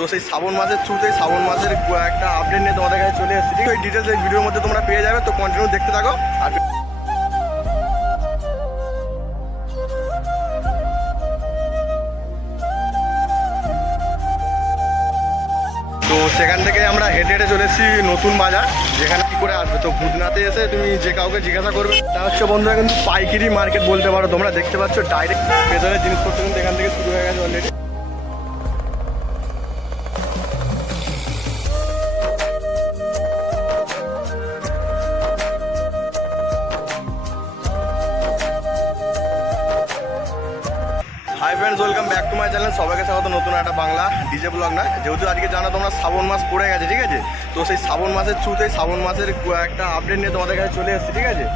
তো সেই শ্রাবণ মাসের থ্রুতে শ্রাবণ মাসের একটা আপডেট নিয়ে তোমাদের কাছে চলে এসেছি। ওই ডিটেলস এই ভিডিওর মধ্যে তোমরা পেয়ে যাবে, তো কন্টিনিউ দেখতে থাকো। আর তো সেখান থেকে আমরা হেঁটে হেঁটে চলে এসেছি নতুন বাজার, যেখানে কি করে আসবে? তো ভুতনাতে এসে তুমি যে কাউকে জিজ্ঞাসা করবে তা হচ্ছে বন্ধুরা, কিন্তু পাইকারি মার্কেট বলতে পারো তোমরা, দেখতে পাচ্ছ ডাইরেক্ট ভেতরের জিনিসপত্র কিন্তু এখান থেকে শুরু হয়ে গেছে অলরেডি মাই চ্যানেল, সবাইকে স্বাগত। নতুন একটা বাংলা ডিজে ব্লগ না যেহেতু আজকে জানো তোমরা, শ্রাবণ মাস পড়ে গেছে, ঠিক আছে? তো সেই শ্রাবণ মাসের থ্রুতে শ্রাবণ মাসের একটা আপডেট নিয়ে তোমাদের কাছে চলে এসেছি, ঠিক আছে?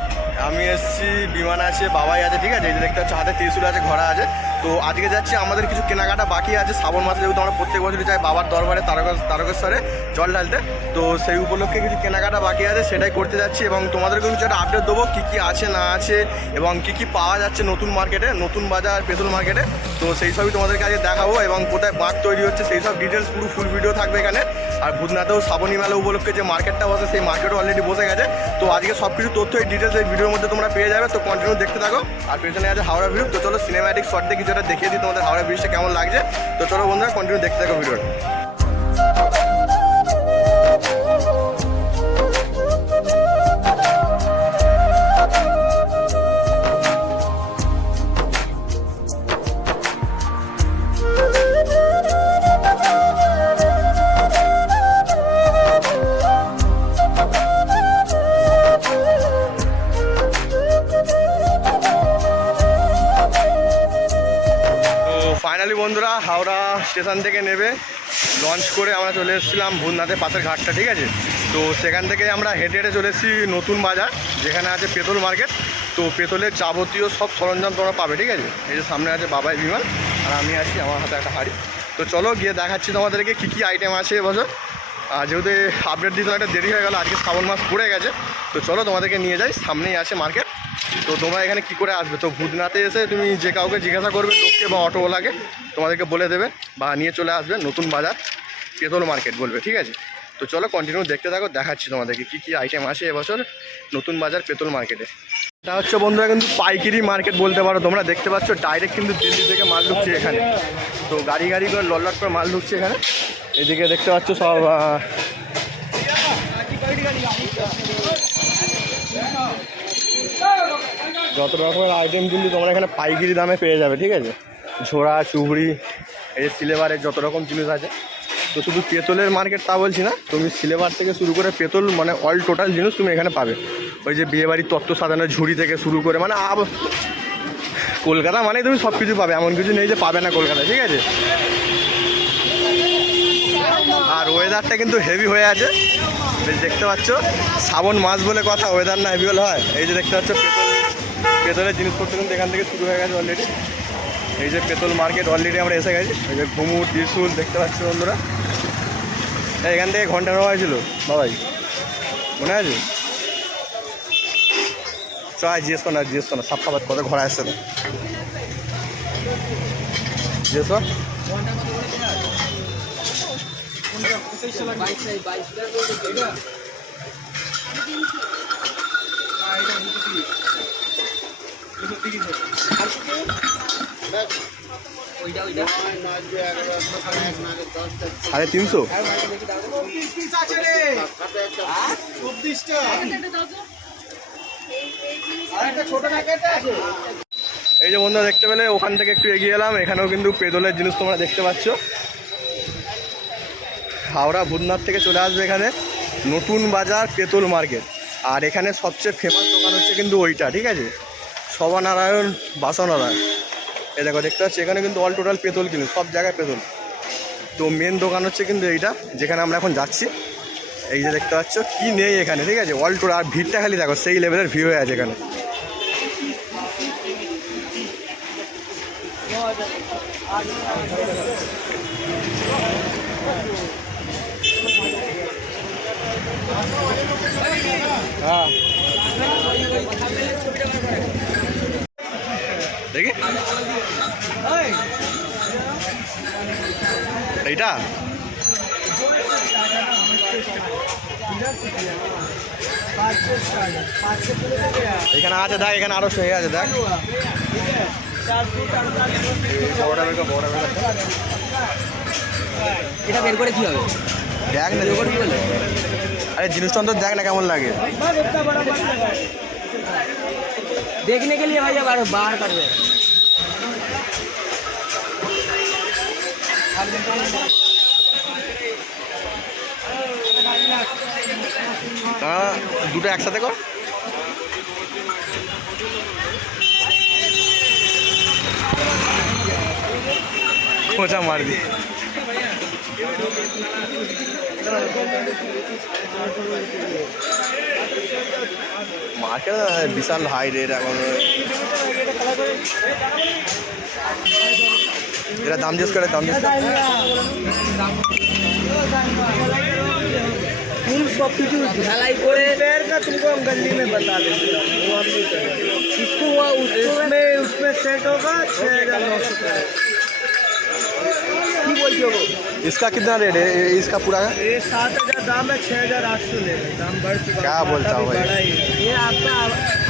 আমি এসেছি, বিমান আছে, বাবাই আছে, ঠিক আছে? যে দেখতে পাচ্ছ, হাতে ত্রিশুল আছে, ঘোড়া আছে। তো আজকে যাচ্ছি, আমাদের কিছু কেনাকাটা বাকি আছে। শ্রাবণ মাসে যেহেতু আমরা প্রত্যেক বছরই যাই বাবার দরবারে, তারকা, তারকেশ্বরে, জল ঢালতে। তো সেই উপলক্ষে কিছু কেনাকাটা বাকি আছে, সেটাই করতে যাচ্ছি এবং তোমাদেরকে কিছু একটা আপডেট দেবো, কী কী আছে, না আছে, এবং কী কী পাওয়া যাচ্ছে নতুন মার্কেটে নতুন বাজার পেট্রোল মার্কেটে তো সেই সবই তোমাদের কাছে দেখাবো এবং কোথায় বাঁক তৈরি হচ্ছে, সেই সব ডিটেলস পুরো ফুল ভিডিও থাকবে এখানে। আর ভূতনাথেও শ্রাবণী মেলা উপলক্ষে যে মার্কেটটা বসে, সেই মার্কেটও অলরেডি বসে গেছে। তো আজকে সব কিছু তথ্য এই ডিটেলস এই ভিডিওর মধ্যে তোমরা পেয়ে যাবে, তো কন্টিনিউ দেখতে থাকো। আর পেছনে আছে হাওড়া ভিউ তো চলো সিনেম্যাটিক শর্ট কিছুটা দেখিয়ে দিই তোমাদের হাওড়া ব্রিজটা কেমন লাগছে। তো চলো বন্ধুরা কন্টিনিউ দেখতে থাকো ভিডিওটা। ফাইনালি বন্ধুরা হাওড়া স্টেশন থেকে নেবে। লঞ্চ করে আমরা চলে এসেছিলাম ভুলনাথের পাশের ঘাটটা, ঠিক আছে? তো সেখান থেকে আমরা হেঁটে হেঁটে চলে এসেছি নতুন বাজার, যেখানে আছে পেতল মার্কেট। তো পেতলের যাবতীয় সব সরঞ্জাম তোমরা পাবে, ঠিক আছে? এই যে সামনে আছে বাবাই বিমান আর আমি আছি, আমার হাতে একটা হাড়ি। তো চলো গিয়ে দেখাচ্ছি তোমাদেরকে কী কী আইটেম আছে এবছর আর যেহেতু আপডেট দিতে একটা দেরি হয়ে গেল, আজকে শ্রাবণ মাস পড়ে গেছে। তো চলো তোমাদেরকে নিয়ে যাই, সামনেই আছে মার্কেট তো তোমরা এখানে কি করে আসবে? তো ভূতনাথে এসে তুমি যে কাউকে জিজ্ঞাসা করবে, লোককে বা অটোওয়ালাকে, তোমাদেরকে বলে দেবে বা নিয়ে চলে আসবে নতুন বাজার, পেতল মার্কেট বলবে, ঠিক আছে? তো চলো কন্টিনিউ দেখতে থাকো, দেখাচ্ছি তোমাদেরকে কী কী আইটেম আছে এবছর নতুন বাজার পেতল মার্কেটে এটা হচ্ছে বন্ধুরা কিন্তু পাইকারি মার্কেট বলতে পারো তোমরা, দেখতে পাচ্ছ ডাইরেক্ট কিন্তু দিল্লি থেকে মাল ঢুকছে এখানে। তো গাড়ি গাড়ি করে লল্লাট করে মাল ঢুকছে এখানে। এদিকে দেখতে পাচ্ছ সব যত রকমের আইটেম কিন্তু তোমরা এখানে পাইকারি দামে পেয়ে যাবে, ঠিক আছে? ঝোড়া, চুবড়ি, এই সিলেবারের যত রকম জিনিস আছে। তো শুধু পেতলের মার্কেট তা বলছি না, তুমি সিলেবার থেকে শুরু করে পেতল মানে অল টোটাল জিনিস তুমি এখানে পাবে। ওই যে বিয়েবাড়ির তত্ত্ব সাজানোর ঝুড়ি থেকে শুরু করে মানে আব কলকাতা মানে তুমি সব কিছু পাবে, এমন কিছু নেই যে পাবে না কলকাতায়, ঠিক আছে আর ওয়েদারটা কিন্তু হেভি হয়ে আছে। বেশ দেখতে পাচ্ছ, শ্রাবণ মাস বলে কথা ওয়েদার না হেভি হলে হয়। এই যে দেখতে পাচ্ছ পেতল পেতলের জিনিসপত্র কিন্তু এখান থেকে শুরু হয়ে গেছে অলরেডি এই যে পেতল মার্কেট অলরেডি আমরা এসে গেছি। এই যে ঘুমুর, ত্রিশুল, দেখতে পাচ্ছ বন্ধুরা। এখান থেকে ঘণ্টা নেওয়া হয়েছিল, বাবাই। মনে আছে? চয় জিজ্ঞেস কর না, জিজ্ঞেস কর না, সাপ খাবার কত ঘোরা আসছে না জিজ্ঞেস কর। সাড়ে তিনশো? এই যে বন্ধুরা দেখতে পেলে ওখান থেকে একটু এগিয়ে এলাম। এখানেও কিন্তু পেদলের জিনিস তোমরা দেখতে পাচ্ছ। হাওড়া ভূতনাথ থেকে চলে আসবে এখানে নতুন বাজার পেতল মার্কেট। আর এখানে সবচেয়ে ফেমাস দোকান হচ্ছে কিন্তু ওইটা, ঠিক আছে? সবানারায়ণ বাসনারায়ণ। এ দেখো, দেখতে পাচ্ছি, এখানে কিন্তু অল টোটাল পেতল কিনে, সব জায়গায় পেতল। তো মেন দোকান হচ্ছে কিন্তু এইটা, যেখানে আমরা এখন যাচ্ছি। এই যে দেখতে পাচ্ছ, কী নেই এখানে, ঠিক আছে? অল টোটাল আর ভিড়টা খালি দেখো, সেই লেভেলের ভিড় হয়ে আছে এখানে। এইটা? এখানে আছে দেখ এখানে আরও সে আছে দেখ। এটা বের করে কি হবে? দেখ না আরে জিনিসটা অন্তর দেখ না কেমন লাগে। দেখনে কে লিয়ে ভাইয়া বার বার করবে দুটো একসাথে কর। খোঁচা মারবি মার্কেট বিশাল হাই রেট এখন। এটা দাম জিজ্ঞেস করে দাম জিজ্ঞেস করে। फुल सब कुछ ढलाई करे पैर का तुमको हम गंदी में बता देंगे वो हम नहीं करेंगे इसको हुआ उसको उसमें उसमें सेट होगा छः हजार नौ सौ का की बोल हो इसका कितना रेट है? इसका पूरा का? ये सात हज़ार दाम है छः हज़ार आठ सौ ले दाम बढ़ चुका क्या बोलता हूँ भाई? बड़ा। ये आपका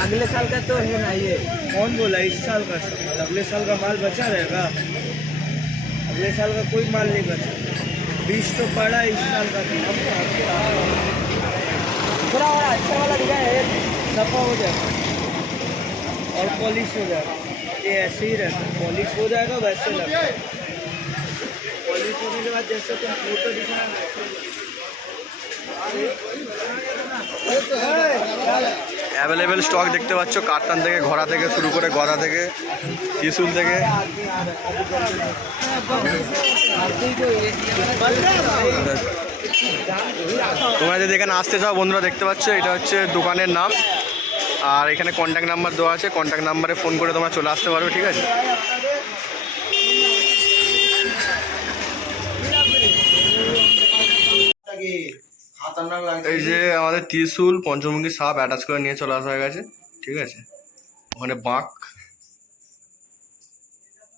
अगले साल का तो है ना ये? कौन बोला इस साल का? अगले साल का माल बचा रहेगा? अगले साल का कोई माल नहीं बचा। बीस तो पड़ा इस साल का। थोड़ा और अच्छा वाला डिज़ाइन है। सफ़ा हो जाएगा। और पॉलिश हो जाएगा। ये ऐसे ही रहता है। पॉलिश हो जाएगा वैसे लगता है। पॉलिश होने के बाद जैसे तुम फोटो दिखाना অ্যাভেলেবেল স্টক দেখতে পাচ্ছ কারতান থেকে ঘোড়া থেকে শুরু করে গদা থেকে ত্রিশুল থেকে তোমরা যদি এখানে আসতে চাও বন্ধুরা দেখতে পাচ্ছ এটা হচ্ছে দোকানের নাম আর এখানে কন্ট্যাক্ট নাম্বার দেওয়া আছে কন্ট্যাক্ট নাম্বারে ফোন করে তোমরা চলে আসতে পারবে ঠিক আছে এই যে আমাদের ত্রিশুল পঞ্চমুখী সাপ অ্যাটাচ করে নিয়ে চলে আসা হয়ে গেছে ঠিক আছে? ওখানে বাঁক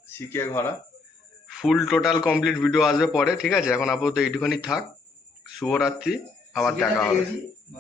শিখে ঘোরা ফুল টোটাল কমপ্লিট ভিডিও আসবে পরে ঠিক আছে? এখন আপাতত এইটুখানি থাক। শুভরাত্রি আবার দেখা হবে।